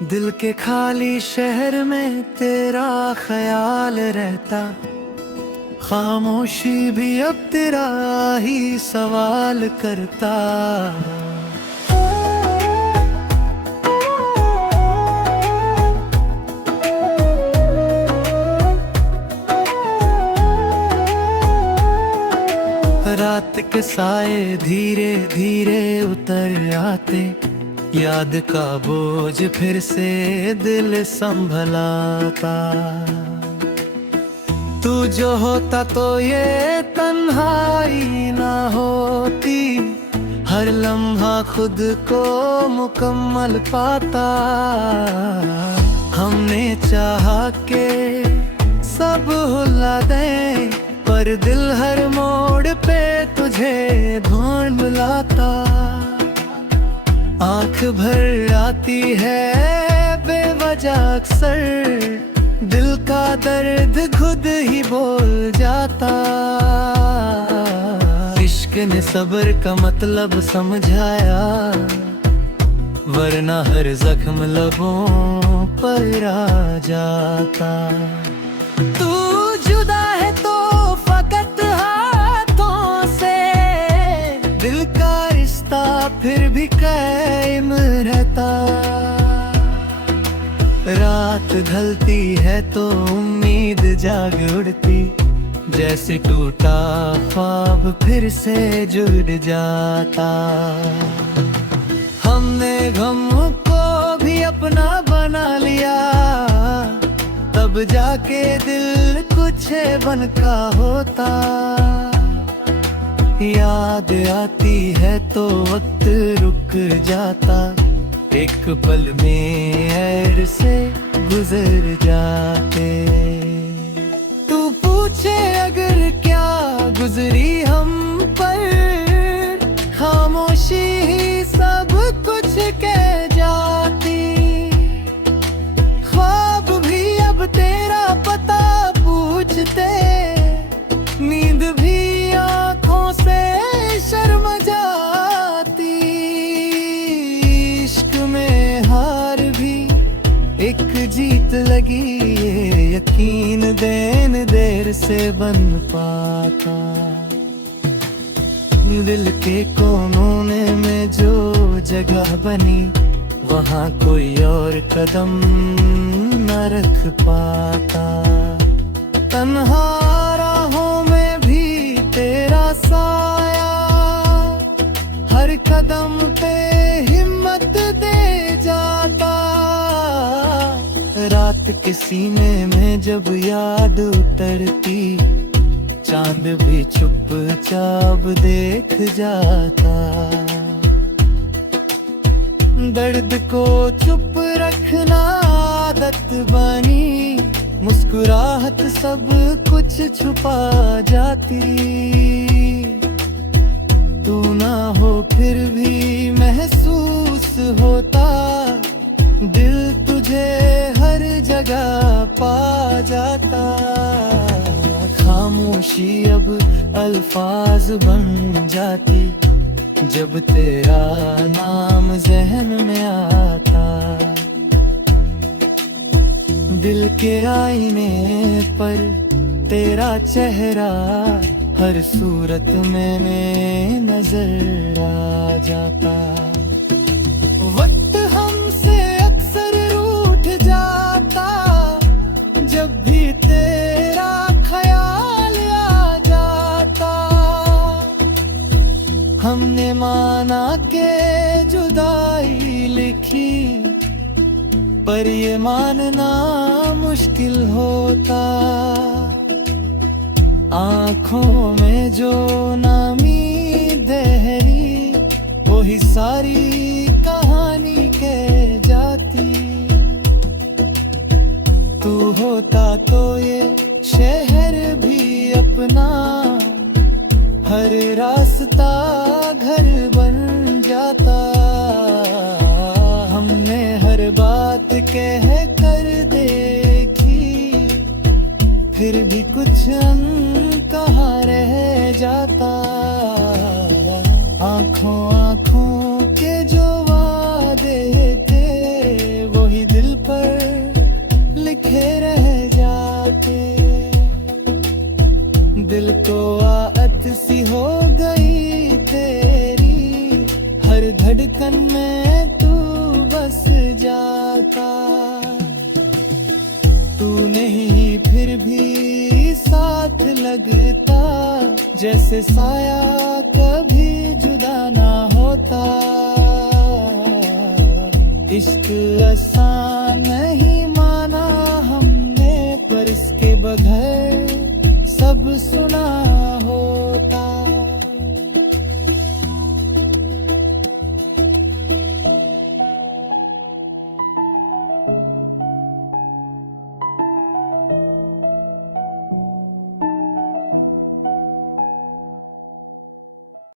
दिल के खाली शहर में तेरा ख्याल रहता, खामोशी भी अब तेरा ही सवाल करता। रात के साए धीरे धीरे उतर आते, याद का बोझ फिर से दिल संभलाता। तू जो होता तो ये तन्हाई ना होती, हर लम्हा खुद को मुकम्मल पाता। हमने चाहा के सब भुला दें, पर दिल हर मोड़ पे तुझे ढूंढ लाता। आंख भर आती है बेवजह अक्सर, दिल का दर्द खुद ही बोल जाता। इश्क ने सब्र का मतलब समझाया, वरना हर जख्म लबों पर आ जाता। तू जुदा है तो फकत हाथों से, दिल का रिश्ता फिर भी कायम रहता। रात ढलती है तो उम्मीद जाग उड़ती, जैसे टूटा ख्वाब फिर से जुड़ जाता। हमने गम को भी अपना बना लिया, तब जाके दिल कुछ बन का होता। याद आती है तो वक्त रुक जाता, एक पल में ऐर से गुजर जाते। तू पूछे अगर क्या गुजरी हम पर, खामोशी ही सब कुछ कह जाती। ख्वाब भी अब तेरा पता पूछते, नींद भी आँखों से शर्म जाती। इश्क में हार भी एक जीत लगी, ये यकीन देन देर से बन पाता। दिल के कोनों में जो जगह बनी, वहाँ कोई और कदम न रख पाता। तन्हा राहों में भी तेरा साया, हर कदम पे हिम्मत दे जाता। रात के सीने में जब याद उतरती, चांद भी चुपचाप देख जाता। दर्द को चुप रखना आदत बनी, मुस्कुराहट सब कुछ छुपा जाती। तू ना हो फिर भी महसूस होता, दिल तुझे हर जगह पा जाता। खामोशी अब अल्फाज बन जाती, जब तेरा नाम जहन में आता। दिल के आईने पर तेरा चेहरा हर सूरत में नजर आ जाता। वक्त हमसे अक्सर रूठ जाता, जब भी तेरा ख्याल आ जाता। हमने माना के जुदाई लिखी, पर ये मानना मुश्किल होता। आँखों में जो नामी गहरी, वही सारी कहानी कह जाती। तू होता तो ये शहर भी अपना, हर रास्ता घर बन जाता। हमने हर बात कह कर देखी, फिर भी कुछ अनकहा रह जाता। आँखों आँखों के जो वादे थे, वही धड़कन में तू बस जाता। तू नहीं फिर भी साथ लगता, जैसे साया कभी जुदा ना होता। इश्क आसान